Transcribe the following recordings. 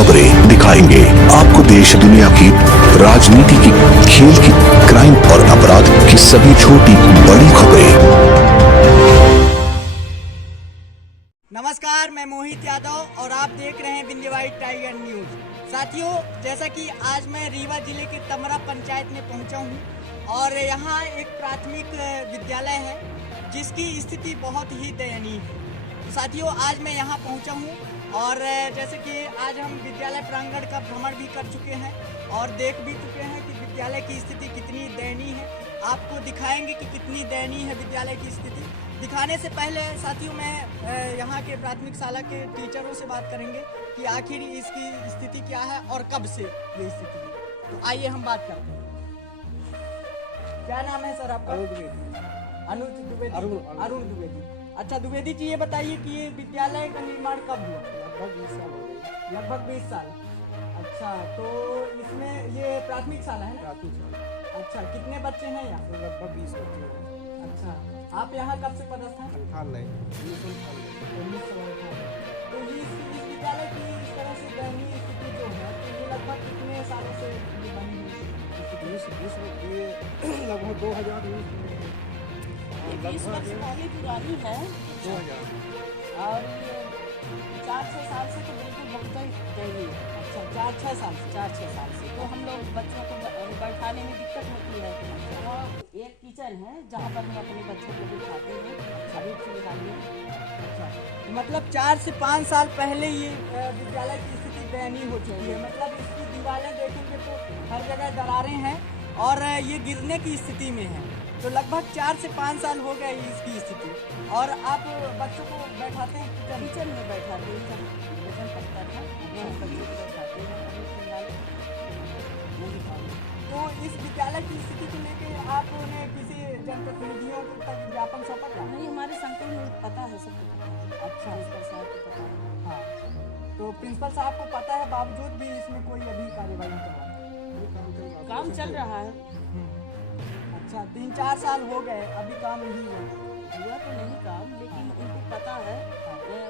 खबरें दिखाएंगे आपको देश दुनिया की, राजनीति की, खेल की, क्राइम और अपराध की सभी छोटी बड़ी खबरें। नमस्कार, मैं मोहित यादव और आप देख रहे हैं विंध्यवाइट टाइगर न्यूज। साथियों, जैसा कि आज मैं रीवा जिले के तमरा पंचायत में पहुंचा हूं और यहां एक प्राथमिक विद्यालय है जिसकी स्थिति बहुत ही दयनीय है। तो साथियों, आज मैं यहां पहुंचा हूं और जैसे कि आज हम विद्यालय प्रांगण का भ्रमण भी कर चुके हैं और देख भी चुके हैं कि विद्यालय की स्थिति कितनी दयनीय है। आपको दिखाएंगे कि कितनी दयनीय है विद्यालय की स्थिति। दिखाने से पहले साथियों, मैं यहाँ के प्राथमिक शाला के टीचरों से बात करेंगे कि आखिर इसकी स्थिति क्या है और कब से ये स्थिति है। तो आइए हम बात करते हैं। क्या नाम है सर आपका? अनुज द्विवेदी। अरुण द्विवेदी। अच्छा द्विवेदी जी, ये बताइए कि ये विद्यालय का निर्माण कब हुआ? लगभग 20 साल हो गए। लगभग 20 साल। अच्छा, तो इसमें ये प्राथमिक शाला है ना? अच्छा, कितने बच्चे हैं यहाँ? तो लगभग 20 बच्चे हैं। अच्छा, आप यहाँ कब से पदस्थ हैं? अंठाल नहीं, 1998। तो ये इस विद्यालय की इस तरह से दयनीय स्थिति जो है, तो ये लगभग कितने सालों से ये बनी हुई है? ये लगभग 2020 में 20 वर्ष पहले पुरानी है 2000 और ये 4-6 साल से तो बिल्कुल बहुत ही दयनीय है। अच्छा, 4-6 साल से। 4-6 साल से तो हम लोग बच्चों को बैठाने में दिक्कत होती है। और एक किचन है जहाँ पर हम अपने बच्चों को बिठाते हैं अभी फिलहाल में। अच्छा, मतलब 4 से 5 साल पहले ये विद्यालय की स्थिति दयनीय हो चुकी है। मतलब इसकी दीवारें देखेंगे तो हर जगह दरारें हैं और ये गिरने की स्थिति में है। तो लगभग 4 से 5 साल हो गए इसकी स्थिति। और आप बच्चों को बैठाते हैं किचन में बैठाते हैं, जब भोजन पकता था बच्चों को बैठाते हैं अभी फिलहाल नहीं खाते। तो इस विद्यालय की स्थिति को लेकर आपने किसी जनप्रतिनिधियों को तक ज्ञापन सौंपा था? नहीं, हमारे संकुल में पता है, सबको। अच्छा, प्रिंसिपल साहब को पता है। हाँ, तो प्रिंसिपल साहब को पता है, बावजूद भी इसमें कोई अभी कार्यवाही नहीं कर रहा? काम चल रहा है। अच्छा, 3-4 साल हो गए, अभी काम नहीं हुआ? हुआ तो नहीं काम, लेकिन उनको पता है,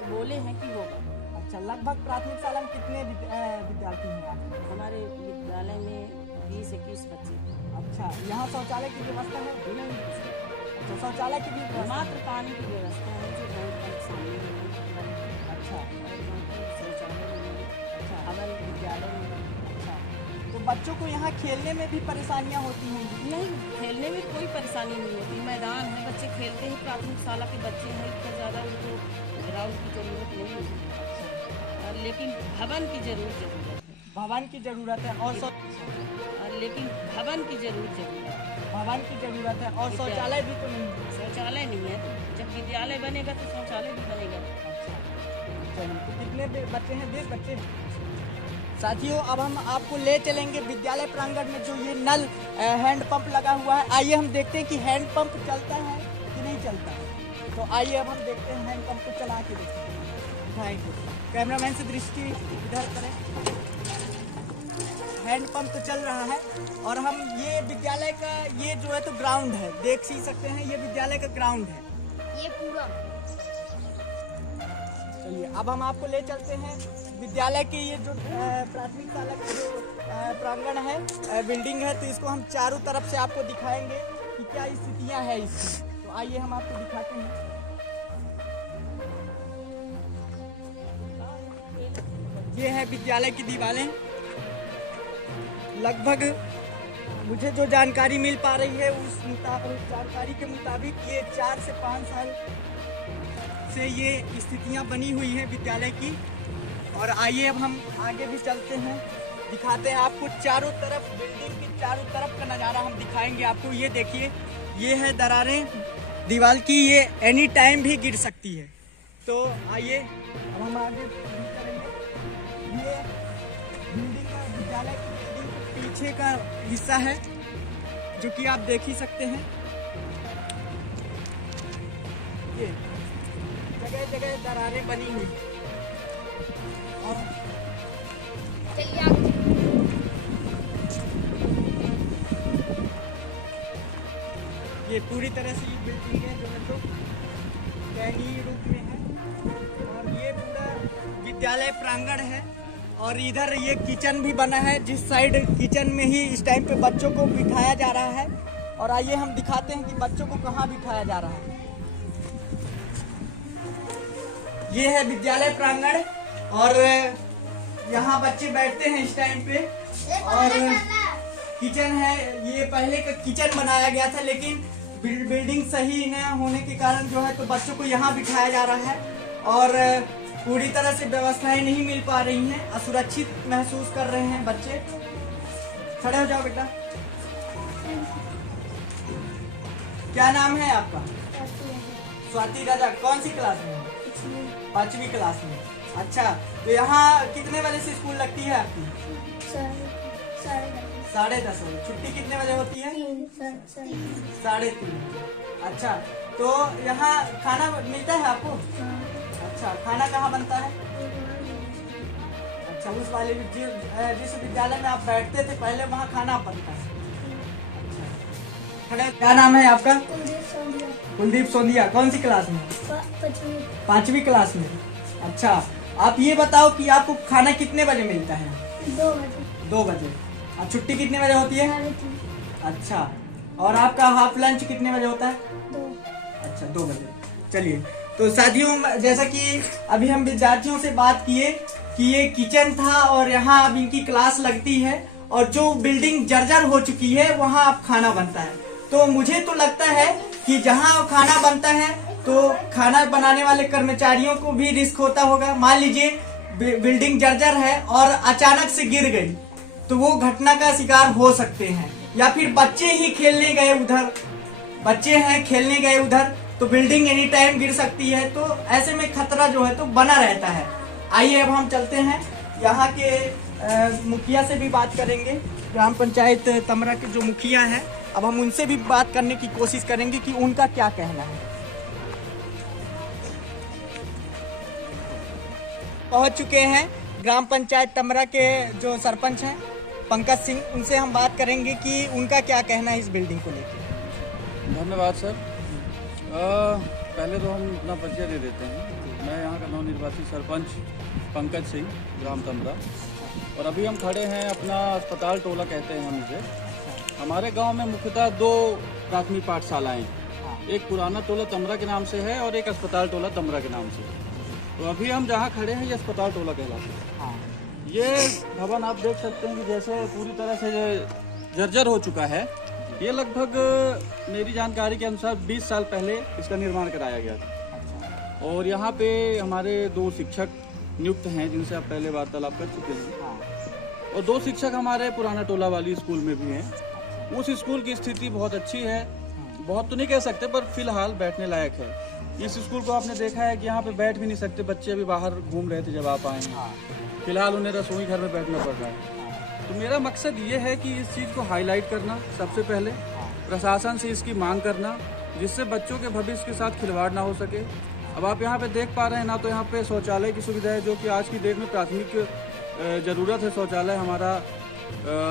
बोले हैं कि होगा। अच्छा, लगभग प्राथमिक शाला में कितने विद्यार्थी हैं आप? हमारे विद्यालय में 20-21 बच्चे। अच्छा, यहाँ शौचालय की व्यवस्था है? नहीं, अच्छा, शौचालय की भी व्यवस्था? मात्र पानी की व्यवस्था है जो बहुत सामने है। अच्छा, शौचालय में, अच्छा, हमारे विद्यालय में। अच्छा, तो बच्चों को यहाँ खेलने में भी परेशानियाँ होती होंगी? नहीं, खेलने में कोई परेशानी नहीं होती। मैदान है, बच्चे खेलते हैं। प्राथमिक शाला के बच्चे हैं, इतना ज़्यादा उनको ग्राउंड की ज़रूरत नहीं है, लेकिन भवन की ज़रूर ज़रूरत है। भवन की ज़रूरत है और लेकिन भवन की ज़रूर ज़रूरत है। भवन की ज़रूरत है और शौचालय भी तो नहीं है? शौचालय नहीं है, तो जब विद्यालय बनेगा तो शौचालय भी बनेगा। अच्छा, चलिए, तो कितने बच्चे हैं? 20 बच्चे। साथियों, अब हम आपको ले चलेंगे विद्यालय प्रांगण में जो ये नल हैंड पंप लगा हुआ है। आइए हम देखते हैं कि हैंड पंप चलता है कि नहीं चलता है। तो आइए अब हम देखते हैं, हैंड पंप को चला के देखते हैं। दिखाएंगे, कैमरामैन से दृष्टि इधर करें। हैंड पंप तो चल रहा है और हम ये विद्यालय का ये जो है तो ग्राउंड है, देख ही सकते हैं, ये विद्यालय का ग्राउंड है ये पूरा। चलिए, अब हम आपको ले चलते हैं विद्यालय के ये जो प्राथमिक शाला का जो प्रांगण है, बिल्डिंग है, तो इसको हम चारों तरफ से आपको दिखाएंगे कि क्या स्थितियां हैं इसकी। तो आइए हम आपको दिखाते हैं। ये है विद्यालय की दीवारें। लगभग मुझे जो जानकारी मिल पा रही है उस जानकारी के मुताबिक ये 4 से 5 साल से ये स्थितियां बनी हुई हैं विद्यालय की। और आइए अब हम आगे भी चलते हैं, दिखाते हैं आपको चारों तरफ, बिल्डिंग की चारों तरफ का नज़ारा हम दिखाएंगे आपको। ये देखिए, ये है दरारें दीवार की, ये एनी टाइम भी गिर सकती है। तो आइए अब हम आगे करेंगे। ये बिल्डिंग का, विद्यालय की बिल्डिंग के पीछे का हिस्सा है जो कि आप देख ही सकते हैं। ये जगह जगह दरारें बनी हुई और ये पूरी तरह से ये बिल्डिंग है जो है तो दयनीय रूप में है। और ये पूरा विद्यालय प्रांगण है और इधर ये किचन भी बना है, जिस साइड किचन में ही इस टाइम पे बच्चों को बिठाया जा रहा है। और आइए हम दिखाते हैं कि बच्चों को कहाँ बिठाया जा रहा है। ये है विद्यालय प्रांगण और यहाँ बच्चे बैठते हैं इस टाइम पे। और किचन है, ये पहले का किचन बनाया गया था, लेकिन बिल्डिंग सही न होने के कारण जो है तो बच्चों को यहाँ बिठाया जा रहा है। और पूरी तरह से व्यवस्थाएं नहीं मिल पा रही हैं, असुरक्षित महसूस कर रहे हैं बच्चे। खड़े हो जाओ बेटा। क्या नाम है आपका? स्वाति राजा। कौन सी क्लास में है? 5वीं क्लास में। अच्छा, तो यहाँ कितने बजे से स्कूल लगती है आपकी? 10:30 बजे। छुट्टी कितने बजे होती है? 3:30। अच्छा, तो यहाँ खाना मिलता है आपको? अच्छा, खाना कहाँ बनता है? अच्छा, उस वाले जिस विद्यालय में आप बैठते थे पहले, वहाँ खाना बनता है। अच्छा, क्या नाम है आपका? कुलदीप सोंदिया। कौन सी क्लास में? 5वीं क्लास में। अच्छा, आप ये बताओ कि आपको खाना कितने बजे मिलता है? 2 बजे। और छुट्टी कितने बजे होती है? 3:30। अच्छा, और आपका हाफ लंच कितने बजे होता है? 2। अच्छा, 2 बजे। चलिए, तो साथियों, जैसा कि अभी हम विद्यार्थियों से बात किए कि ये किचन था और यहाँ अब इनकी क्लास लगती है, और जो बिल्डिंग जर्जर हो चुकी है वहाँ अब खाना बनता है। तो मुझे तो लगता है कि जहाँ खाना बनता है तो खाना बनाने वाले कर्मचारियों को भी रिस्क होता होगा। मान लीजिए बिल्डिंग जर्जर है और अचानक से गिर गई, तो वो घटना का शिकार हो सकते हैं। या फिर बच्चे ही खेलने गए उधर, बच्चे हैं खेलने गए उधर, तो बिल्डिंग एनी टाइम गिर सकती है। तो ऐसे में खतरा जो है तो बना रहता है। आइए अब हम चलते हैं, यहाँ के मुखिया से भी बात करेंगे। ग्राम पंचायत तमरा के जो मुखिया हैं, अब हम उनसे भी बात करने की कोशिश करेंगे कि उनका क्या कहना है। पहुंच चुके हैं ग्राम पंचायत तमरा के जो सरपंच हैं पंकज सिंह, उनसे हम बात करेंगे कि उनका क्या कहना है इस बिल्डिंग को लेकर। धन्यवाद सर। पहले तो हम अपना परिचय दे देते हैं। मैं यहाँ का नवनिर्वाचित सरपंच पंकज सिंह, ग्राम तमरा। और अभी हम खड़े हैं अपना अस्पताल टोला कहते हैं हम इसे। हमारे गांव में मुख्यतः 2 प्राथमिक पाठशालाएं, एक पुराना टोला तमरा के नाम से है और एक अस्पताल टोला तमरा के नाम से। तो अभी हम जहाँ खड़े हैं ये अस्पताल टोला कहलाता है। ये भवन आप देख सकते हैं कि जैसे पूरी तरह से जर्जर हो चुका है। ये लगभग मेरी जानकारी के अनुसार 20 साल पहले इसका निर्माण कराया गया था। और यहाँ पे हमारे 2 शिक्षक नियुक्त हैं जिनसे आप पहले वार्तालाप कर चुके हैं। और 2 शिक्षक हमारे पुराना टोला वाली स्कूल में भी हैं। उस स्कूल की स्थिति बहुत अच्छी है, बहुत तो नहीं कह सकते, पर फिलहाल बैठने लायक है। इस स्कूल को आपने देखा है कि यहाँ पे बैठ भी नहीं सकते, बच्चे अभी बाहर घूम रहे थे जब आप आए हैं। फिलहाल उन्हें रसोई घर में बैठना पड़ रहा है। तो मेरा मकसद ये है कि इस चीज़ को हाईलाइट करना, सबसे पहले प्रशासन से इसकी मांग करना, जिससे बच्चों के भविष्य के साथ खिलवाड़ ना हो सके। अब आप यहाँ पे देख पा रहे हैं ना, तो यहाँ पे शौचालय की सुविधा है, जो कि आज की डेट में प्राथमिक ज़रूरत है। शौचालय हमारा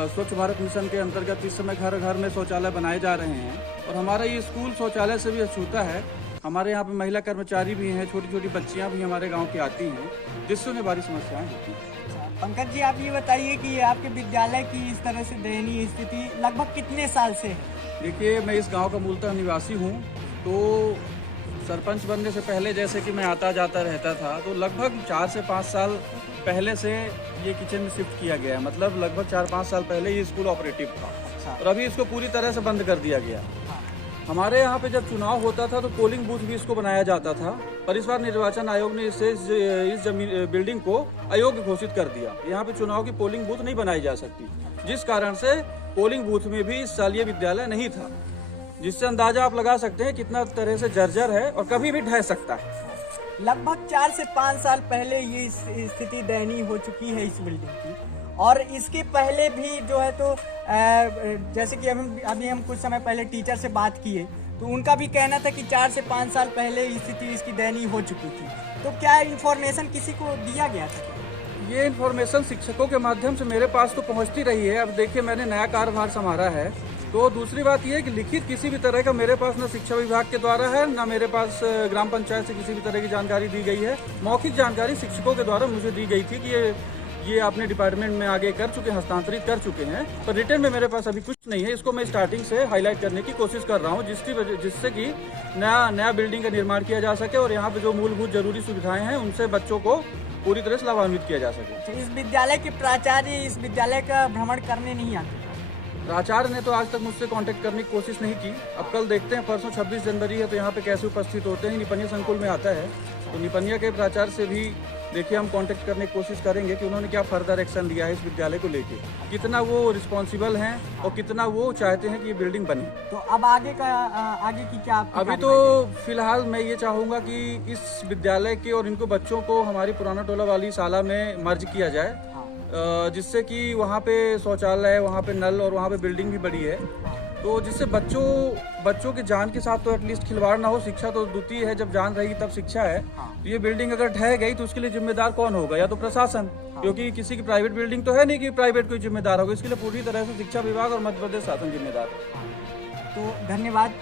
स्वच्छ भारत मिशन के अंतर्गत इस समय घर घर में शौचालय बनाए जा रहे हैं। और हमारा ये स्कूल शौचालय से भी अछूता है। हमारे यहाँ पे महिला कर्मचारी भी हैं, छोटी छोटी बच्चियाँ भी हमारे गांव की आती हैं, जिससे उन्हें बड़ी समस्याएं होती हैं। पंकज जी, आप ये बताइए कि आपके विद्यालय की इस तरह से दयनीय स्थिति लगभग कितने साल से है? देखिए, मैं इस गांव का मूलतः निवासी हूँ। तो सरपंच बनने से पहले जैसे कि मैं आता जाता रहता था, तो लगभग 4 से 5 साल पहले से ये किचन में शिफ्ट किया गया है। मतलब लगभग 4-5 साल पहले ये स्कूल ऑपरेटिव था। अच्छा। और अभी इसको पूरी तरह से बंद कर दिया गया। हमारे यहाँ पे जब चुनाव होता था तो पोलिंग बूथ भी इसको बनाया जाता था, पर इस बार निर्वाचन आयोग ने इस बिल्डिंग को अयोग्य घोषित कर दिया। यहाँ पे चुनाव की पोलिंग बूथ नहीं बनाई जा सकती, जिस कारण से पोलिंग बूथ में भी इस साल ये विद्यालय नहीं था, जिससे अंदाजा आप लगा सकते हैं कितना तरह से जर्जर है और कभी भी ढह सकता है। लगभग 4 से 5 साल पहले ये स्थिति दयनीय हो चुकी है इस बिल्डिंग की। और इसके पहले भी जो है तो जैसे कि अभी हम कुछ समय पहले टीचर से बात किए, तो उनका भी कहना था कि 4 से 5 साल पहले स्थिति इसकी दयनीय हो चुकी थी। तो क्या इन्फॉर्मेशन किसी को दिया गया था? ये इन्फॉर्मेशन शिक्षकों के माध्यम से मेरे पास तो पहुंचती रही है। अब देखिए, मैंने नया कार्यभार संभाला है, तो दूसरी बात यह है कि लिखित किसी भी तरह का मेरे पास न शिक्षा विभाग के द्वारा है, न मेरे पास ग्राम पंचायत से किसी भी तरह की जानकारी दी गई है। मौखिक जानकारी शिक्षकों के द्वारा मुझे दी गई थी कि ये ये अपने डिपार्टमेंट में आगे कर चुके हैं, हस्तांतरित कर चुके हैं, पर रिटर्न में मेरे पास अभी कुछ नहीं है। इसको मैं स्टार्टिंग से हाईलाइट करने की कोशिश कर रहा हूँ, जिससे कि नया बिल्डिंग का निर्माण किया जा सके और यहाँ पे जो मूलभूत जरूरी सुविधाएं हैं उनसे बच्चों को पूरी तरह से लाभान्वित किया जा सके। तो इस विद्यालय के प्राचार्य इस विद्यालय का भ्रमण करने नहीं आते? प्राचार्य ने तो आज तक मुझसे कांटेक्ट करने की कोशिश नहीं की। अब कल देखते हैं, परसों 26 जनवरी है तो यहाँ पे कैसे उपस्थित होते हैं। निपनिया संकुल में आता है तो निपनिया के प्राचार्य से भी देखिए हम कांटेक्ट करने की कोशिश करेंगे कि उन्होंने क्या फर्दर एक्शन लिया है इस विद्यालय को लेके, कितना वो रिस्पॉन्सिबल हैं और कितना वो चाहते हैं कि ये बिल्डिंग बने। तो अब आगे की क्या आपकी अभी तो फिलहाल मैं ये चाहूँगा कि इस विद्यालय के और इनको बच्चों को हमारी पुराना टोला वाली शाला में मर्ज किया जाए, जिससे कि वहाँ पे शौचालय, वहाँ पे नल और वहाँ पे बिल्डिंग भी बड़ी है, तो जिससे बच्चों के जान के साथ तो एटलीस्ट खिलवाड़ ना हो। शिक्षा तो द्वितीय है, जब जान रहेगी तब शिक्षा है। तो ये बिल्डिंग अगर ढह गई तो उसके लिए जिम्मेदार कौन होगा? या तो प्रशासन, क्योंकि किसी की प्राइवेट बिल्डिंग तो है नहीं कि प्राइवेट कोई जिम्मेदार होगा। इसके लिए पूरी तरह से शिक्षा विभाग और मध्य प्रदेश शासन जिम्मेदार है। तो धन्यवाद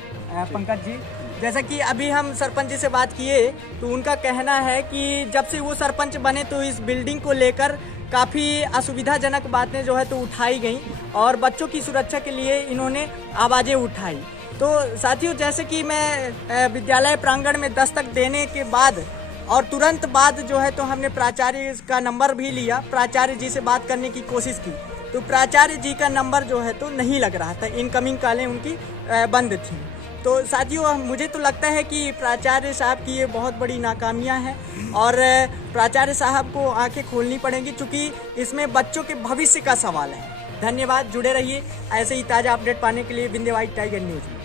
पंकज जी। जैसा कि अभी हम सरपंच जी से बात किए तो उनका कहना है कि जब से वो सरपंच बने तो इस बिल्डिंग को लेकर काफ़ी असुविधाजनक बातें जो है तो उठाई गई और बच्चों की सुरक्षा के लिए इन्होंने आवाज़ें उठाई। तो साथियों, जैसे कि मैं विद्यालय प्रांगण में दस्तक देने के बाद और तुरंत बाद जो है तो हमने प्राचार्य का नंबर भी लिया, प्राचार्य जी से बात करने की कोशिश की तो प्राचार्य जी का नंबर जो है तो नहीं लग रहा था, इनकमिंग कॉलें उनकी बंद थी। तो साथियों, मुझे तो लगता है कि प्राचार्य साहब की ये बहुत बड़ी नाकामियां हैं और प्राचार्य साहब को आंखें खोलनी पड़ेंगी, क्योंकि इसमें बच्चों के भविष्य का सवाल है। धन्यवाद, जुड़े रहिए ऐसे ही ताज़ा अपडेट पाने के लिए विंध्य वाइट टाइगर न्यूज़ में।